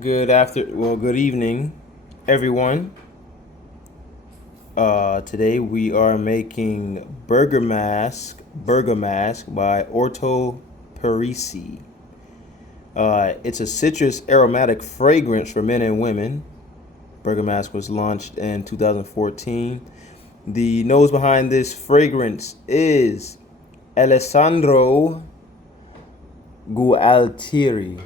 Good evening, everyone. Today we are making Bergamask by Orto Parisi. It's a citrus aromatic fragrance for men and women. Bergamask was launched in 2014. The nose behind this fragrance is Alessandro Gualtieri.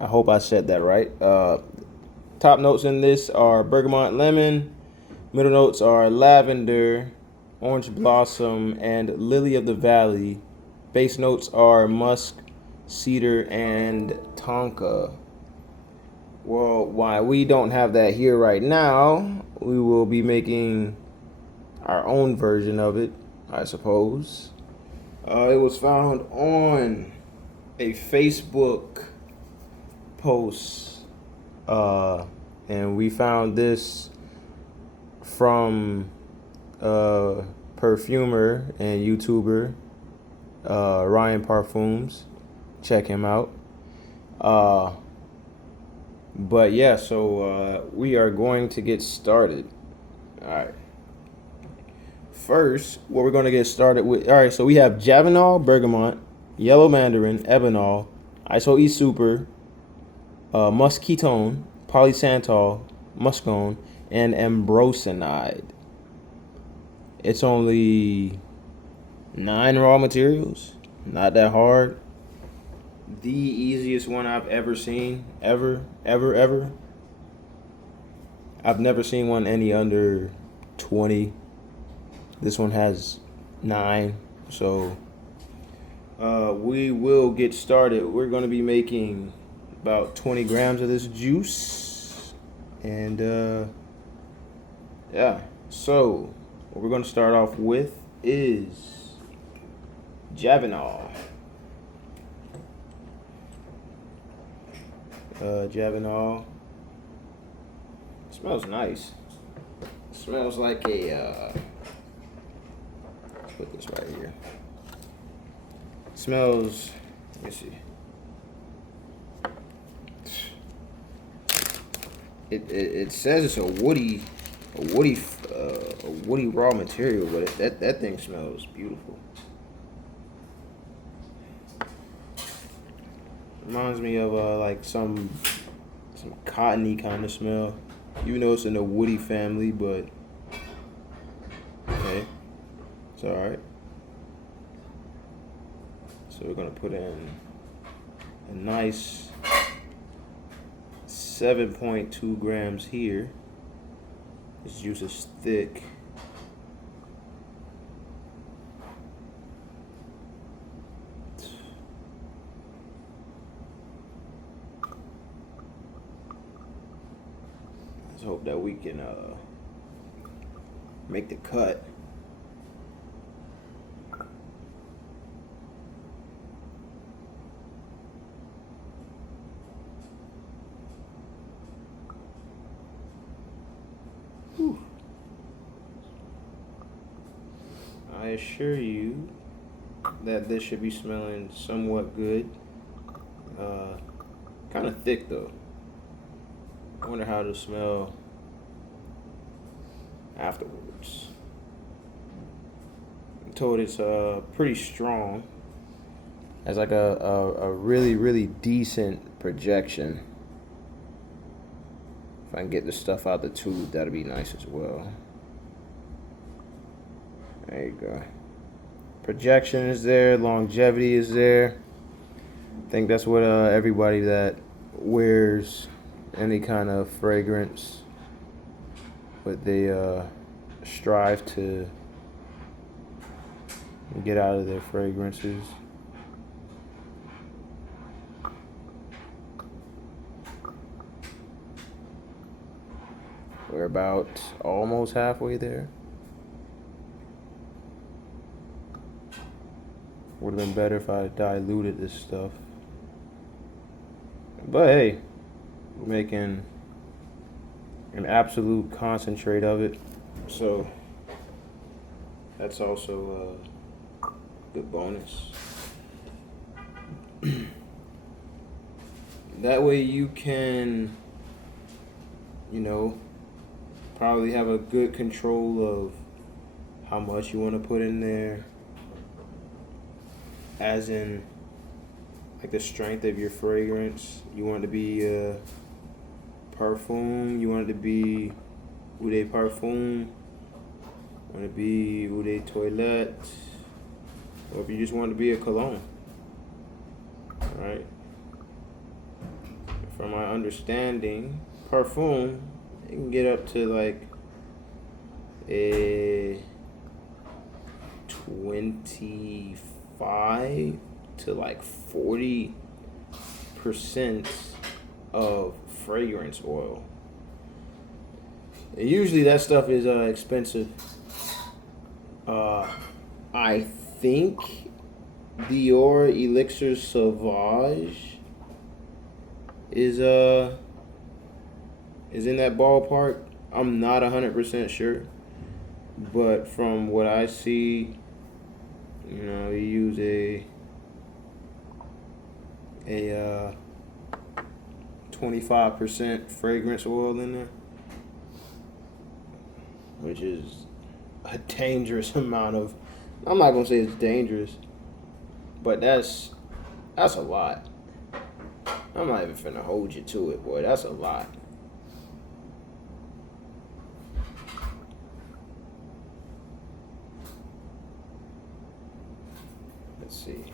I hope I said that right. Top notes in this are bergamot, lemon. Middle notes are lavender, orange blossom, and lily of the valley. Base notes are musk, cedar, and tonka. Well, why we don't have that here right now, we will be making our own version of it, I suppose. It was found on a Facebook post, and we found this from perfumer and YouTuber Ryan Parfums. Check him out. But yeah, so we are going to get started. All right. First, what we're going to get started with. All right, so we have Javanol, Bergamot, Yellow Mandarin, Ebanol, Iso E Super, Musk Ketone, Polysantal, Muscone, and Ambrocenide. It's only 9 raw materials. Not that hard. The easiest one I've ever seen. Ever. I've never seen one any under 20. This one has 9. So we will get started. We're going to be making about 20 grams of this juice. And yeah. So what we're going to start off with is Javanol. Javanol smells nice. Smells like a let's put this right here. Smells, let me see. It says it's a woody raw material, but that thing smells beautiful. Reminds me of like some cottony kind of smell, even though it's in the woody family, but okay, it's all right. So we're gonna put in a nice 7.2 grams here. This juice is thick. Let's hope that we can make the cut. I assure you that this should be smelling somewhat good. Kind of thick though. I wonder how it'll smell afterwards. I'm told it's pretty strong. Has like a really decent projection. If I can get the stuff out the tube, that'll be nice as well. There you go. Projection is there, longevity is there. I think that's what everybody that wears any kind of fragrance, what they strive to get out of their fragrances. We're about almost halfway there. Would have been better if I diluted this stuff. But hey, we're making an absolute concentrate of it. So that's also a good bonus. That way you can, you know, probably have a good control of how much you want to put in there, as in like the strength of your fragrance. You want it to be parfum, you want it to be eau de parfum, you want it to be eau de toilette, or if you just want it to be a cologne. Alright? From my understanding, parfum, it can get up to like a 25 to like 40% of fragrance oil. And usually that stuff is expensive. I think Dior Elixir Sauvage is in that ballpark. I'm not 100% sure, but from what I see, you know, you use a 25% fragrance oil in there, which is a dangerous amount of. I'm not gonna say it's dangerous, but that's a lot. I'm not even finna hold you to it, boy. That's a lot. Let's see. I'm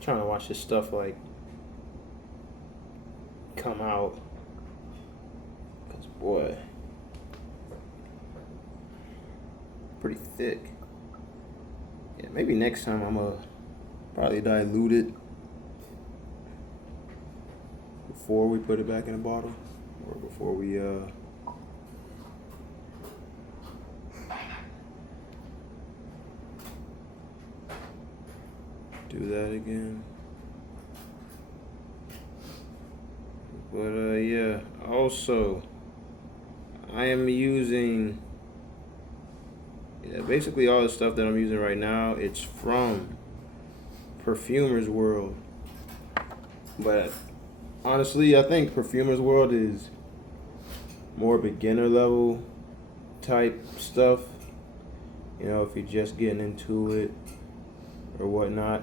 trying to watch this stuff like come out, cause boy, pretty thick. Yeah, maybe next time I'm gonna probably dilute it before we put it back in the bottle, or before we do that again. But yeah, also I am using basically all the stuff that I'm using right now, it's from Perfumer's World. But honestly, I think Perfumer's World is more beginner level type stuff. You know, if you're just getting into it or whatnot.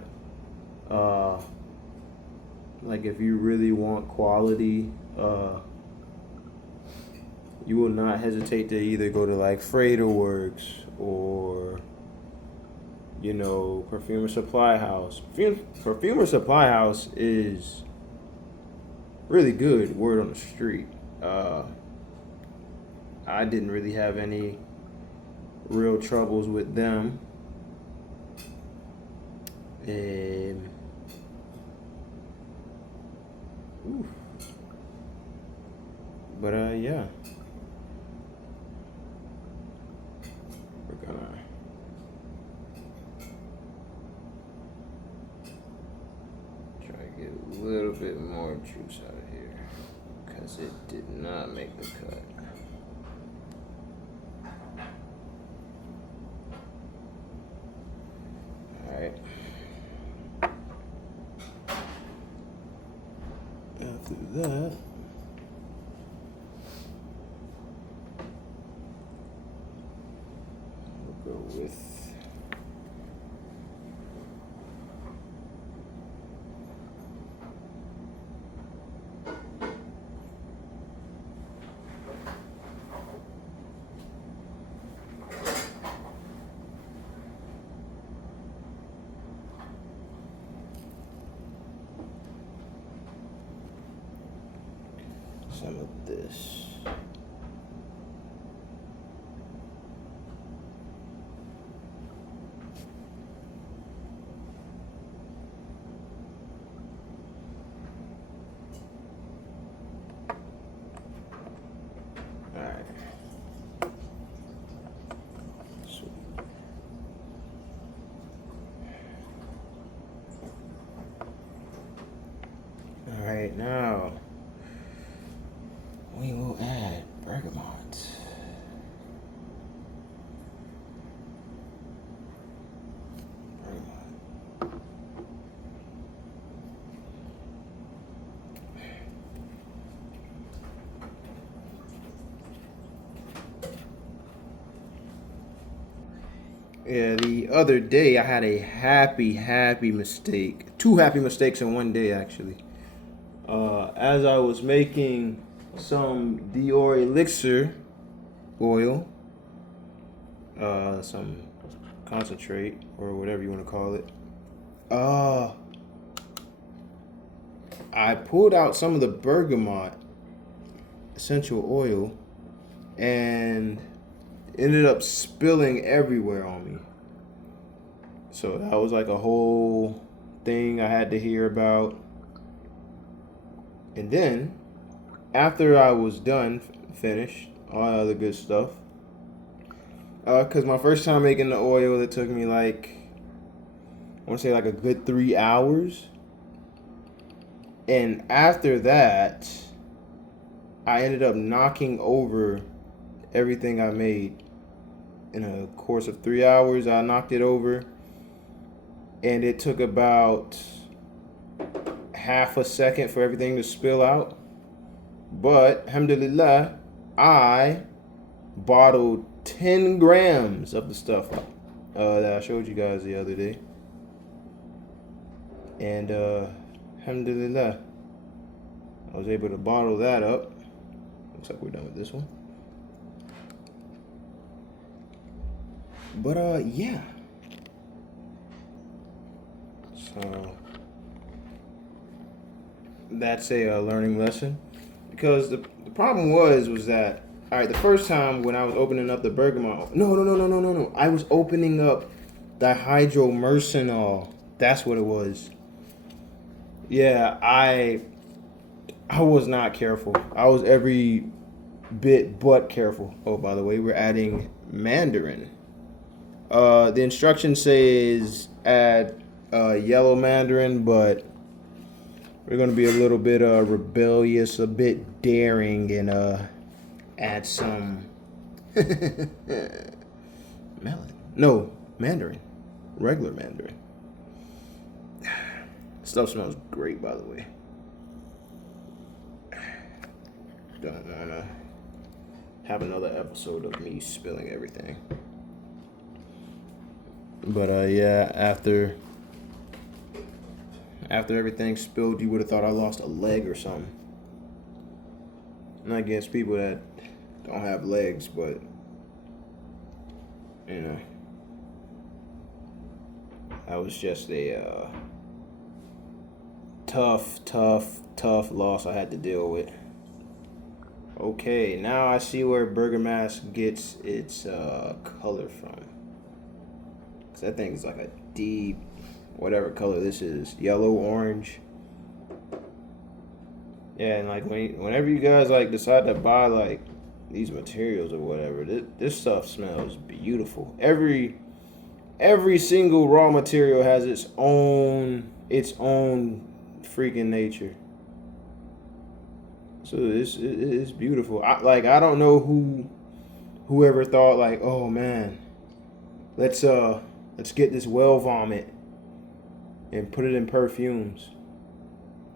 Like if you really want quality, you will not hesitate to either go to like Frater Works or, you know, Perfumer Supply House. Perfumer Supply House is really good, word on the street. I didn't really have any real troubles with them. But yeah, we're gonna try to get a little bit more juice out of here, because it did not make the cut. Alright. After that, we'll go with some of this. Alright. Sweet. Alright, now we will add bergamot. Yeah, the other day I had a happy mistake. Two happy mistakes in one day, actually. As I was making some Dior elixir oil, some concentrate or whatever you want to call it. I pulled out some of the bergamot essential oil and ended up spilling everywhere on me. So that was like a whole thing I had to hear about. And then, after I was done, finished, all that other good stuff, because my first time making the oil, it took me like, I want to say like a good 3 hours. And after that, I ended up knocking over everything I made. In a course of 3 hours, I knocked it over. And it took about half a second for everything to spill out. But, alhamdulillah, I bottled 10 grams of the stuff that I showed you guys the other day. And, alhamdulillah, I was able to bottle that up. Looks like we're done with this one. But, yeah. So that's a learning lesson, because the problem was that, all right, the first time when I was opening up the bergamot, no, I was opening up dihydromercenol. That's what it was. Yeah, I was not careful. I was every bit but careful. Oh, by the way, we're adding Mandarin. The instruction says add yellow Mandarin, but we're going to be a little bit rebellious, a bit daring, and add some melon. No, Mandarin. Regular Mandarin. Stuff smells great, by the way. Don't want to have another episode of me spilling everything. But yeah, after everything spilled, you would have thought I lost a leg or something. Not against people that don't have legs, but you know, that was just a tough loss I had to deal with. Okay, now I see where Bergamask gets its color from. Cause that thing is like a deep, whatever color this is, yellow, orange. Yeah, and like whenever you guys like decide to buy like these materials or whatever, this stuff smells beautiful. Every single raw material has its own freaking nature. So it's beautiful. I don't know whoever thought like, oh man, let's get this well vomit and put it in perfumes.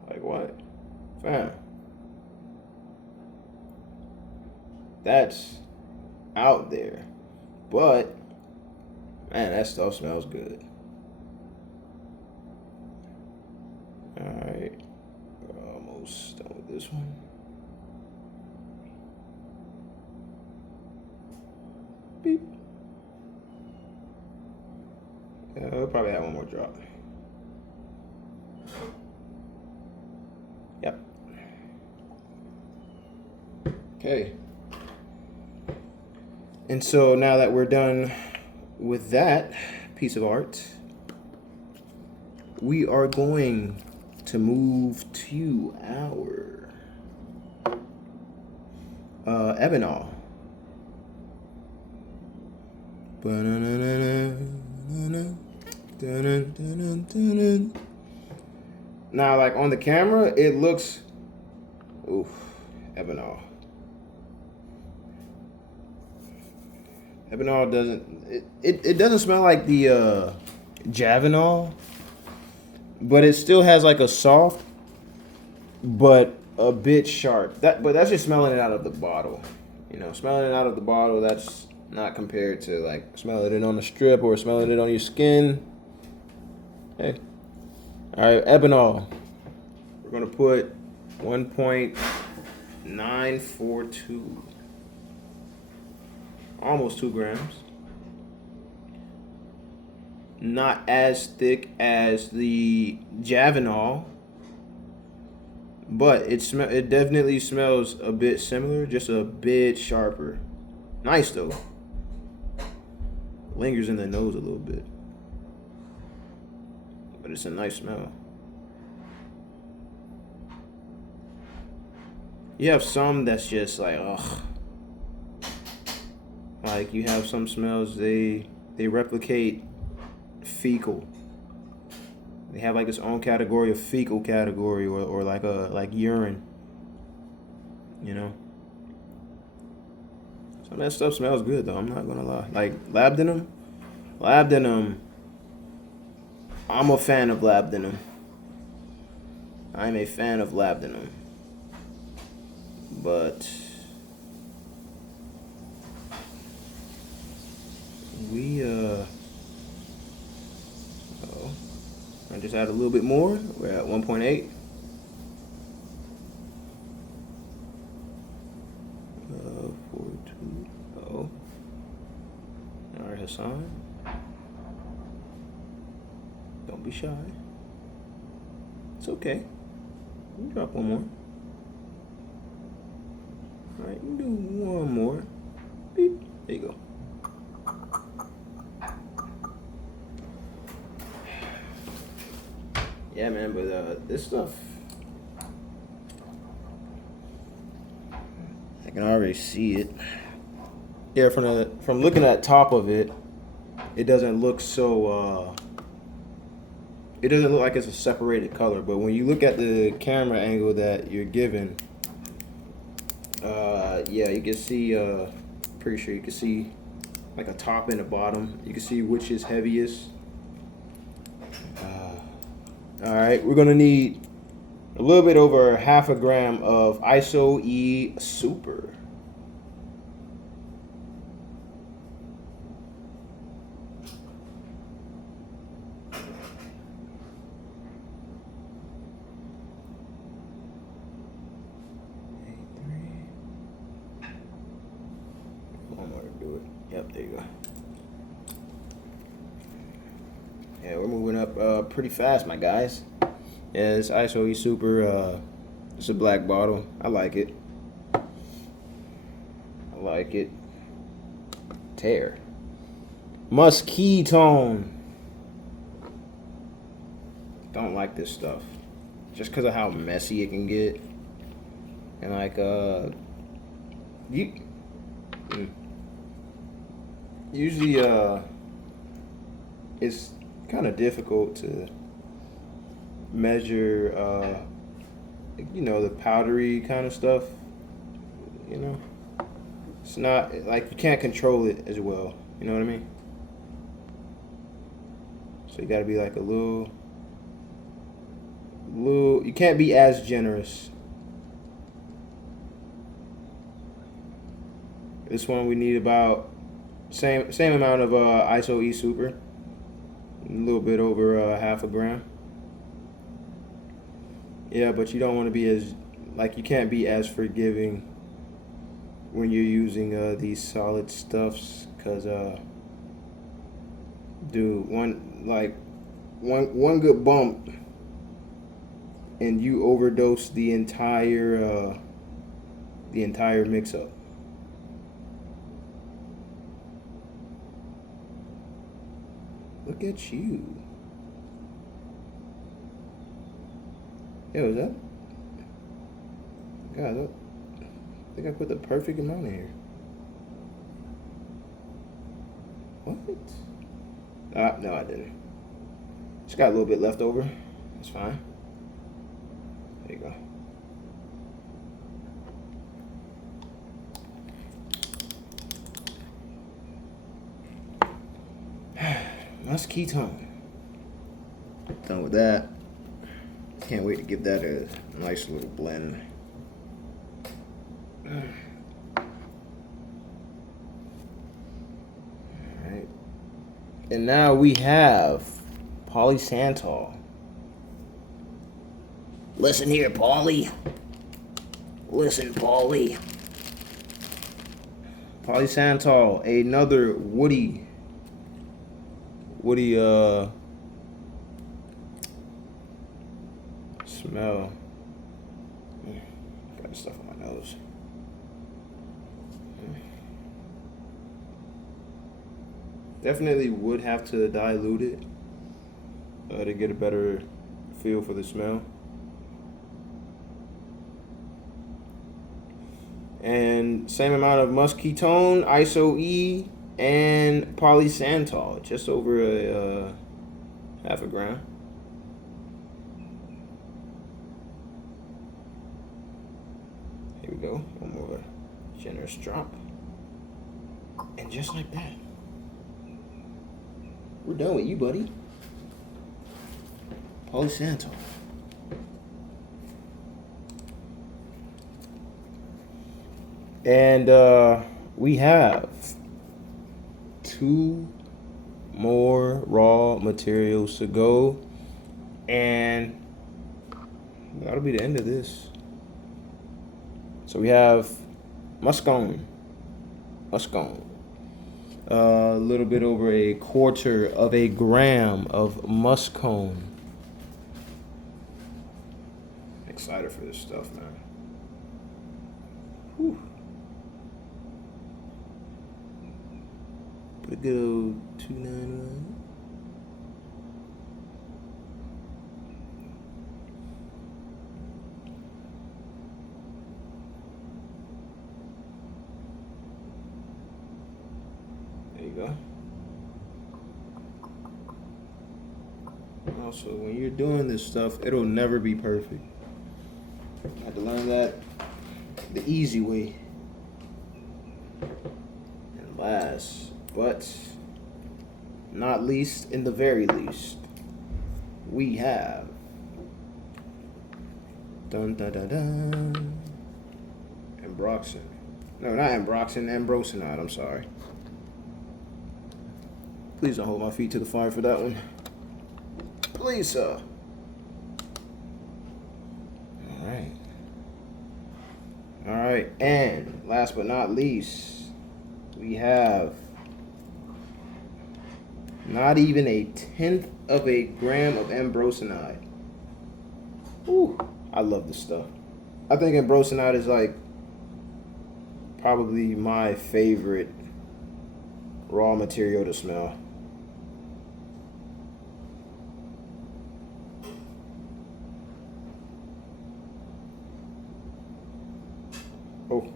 Like what? Fam. That's out there. But man, that stuff smells good. Alright. We're almost done with this one. Beep. We'll probably have one more drop. Yep. Okay. And so now that we're done with that piece of art, we are going to move to our Ebanol. Now, like on the camera, it looks, oof, Ebanol. Ebanol doesn't, it doesn't smell like the Javanol, but it still has like a soft, but a bit sharp. But that's just smelling it out of the bottle. You know, smelling it out of the bottle, that's Not compared to like smelling it on a strip or smelling it on your skin. Hey. All right, Ebanol. We're gonna put 1.942, almost 2 grams. Not as thick as the Javanol, but it definitely smells a bit similar, just a bit sharper. Nice though. Lingers in the nose a little bit, but it's a nice smell. You have some that's just like, ugh. Like you have some smells, they replicate fecal. They have like its own category of fecal category, or like urine. You know? Some of that stuff smells good though, I'm not gonna lie. Like labdanum, I'm a fan of labdanum. I'm a fan of labdanum. But I just add a little bit more. We're at 1.8. All right, Hassan. Don't be shy. It's okay. You can drop one more. All right, you can do one more. Beep. There you go. Yeah, man, but this stuff, I can already see it. Yeah, from looking at top of it, it doesn't look so. It doesn't look like it's a separated color, but when you look at the camera angle that you're given, yeah, you can see. Pretty sure you can see like a top and a bottom. You can see which is heaviest. All right, we're gonna need a little bit over 1/2 gram of ISO E Super. One more to do it. Yep, there you go. Yeah, we're moving up pretty fast, my guys. Yeah, this ISO E Super, it's a black bottle. I like it. Tear. Musk Ketone. Don't like this stuff. Just because of how messy it can get. And like, usually, it's kind of difficult to measure, the powdery kind of stuff. It's not like you can't control it as well. You know what I mean? So you got to be like a little. You can't be as generous. This one we need about same amount of ISO E Super. A little bit over 1/2 gram. Yeah, but you don't want to be as you can't be as forgiving when you're using these solid stuffs, because dude, one good bump and you overdose the entire mix up. Look at you. Yo, is that? God, I think I put the perfect amount in here. What? No, I didn't. Just got a little bit left over. That's fine. There you go. Musk Ketone. Done with that. Can't wait to give that a nice little blend. And now we have Polysantal. Listen here, Paulie. Listen, Paulie. Polysantal, another woody smell. Got stuff on my nose. Definitely would have to dilute it to get a better feel for the smell. And same amount of Musk Ketone, ISO-E, and Polysantal, just over a half a gram. Here we go, one more generous drop. And just like that, we're done with you, buddy. Polysantal. And we have 2 more raw materials to go, and that'll be the end of this. So we have Muscone. A little bit over 1/4 of a gram of Muscone. Excited for this stuff, man. Whew. Put a good old 291. There you go. Also, when you're doing this stuff, it'll never be perfect. I had to learn that the easy way. And last, but not least, in the very least, we have Ambrocenide. No, not Ambrocenide, I'm sorry. Please don't hold my feet to the fire for that one. Please, sir. All right, and last but not least, we have not even 1/10 of a gram of Ambrocenide. Ooh, I love this stuff. I think Ambrocenide is like probably my favorite raw material to smell. Oh,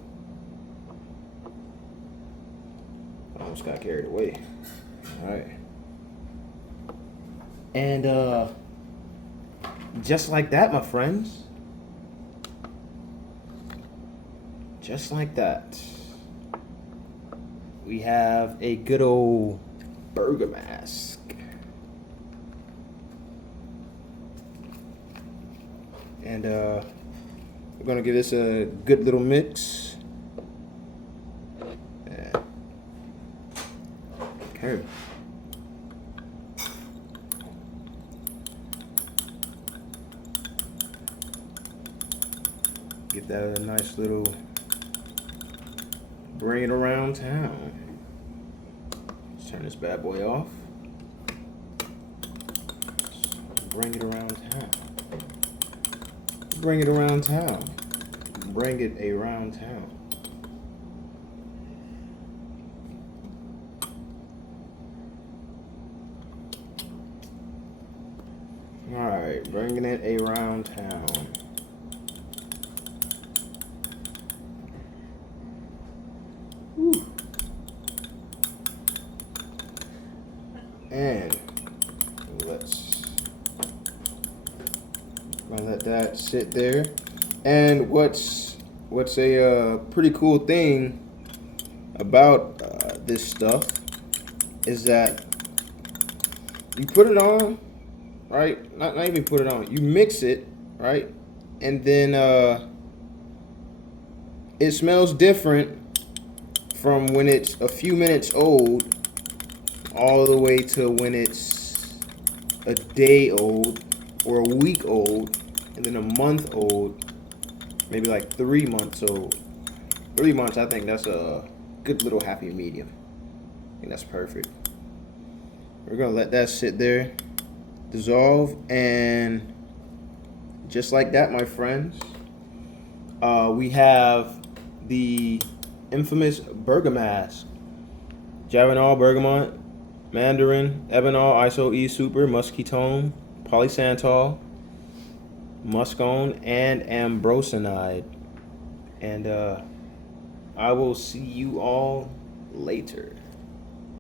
I almost got carried away. All right. And just like that, my friends. Just like that. We have a good old Bergamask. And we're gonna give this a good little mix. Okay. Give that a nice little bring it around town. Let's turn this bad boy off. Bring it around town. Bring it around town. Bring it around town. All right, bringing it around town. Whew. And let's let that sit there. And what's a pretty cool thing about this stuff is that you put it on, right? Not even put it on. You mix it, right? And then it smells different from when it's a few minutes old all the way to when it's a day old or a week old, and then a month old, maybe like 3 months old. 3 months, I think that's a good little happy medium. I think that's perfect. We're gonna let that sit there, dissolve, and just like that, my friends, we have the infamous Bergamask. Javanol, Bergamot, Mandarin, Ebanol, Iso E Super, Musk Ketone, Polysantal, Muscone, and Ambrocenide. And I will see you all later.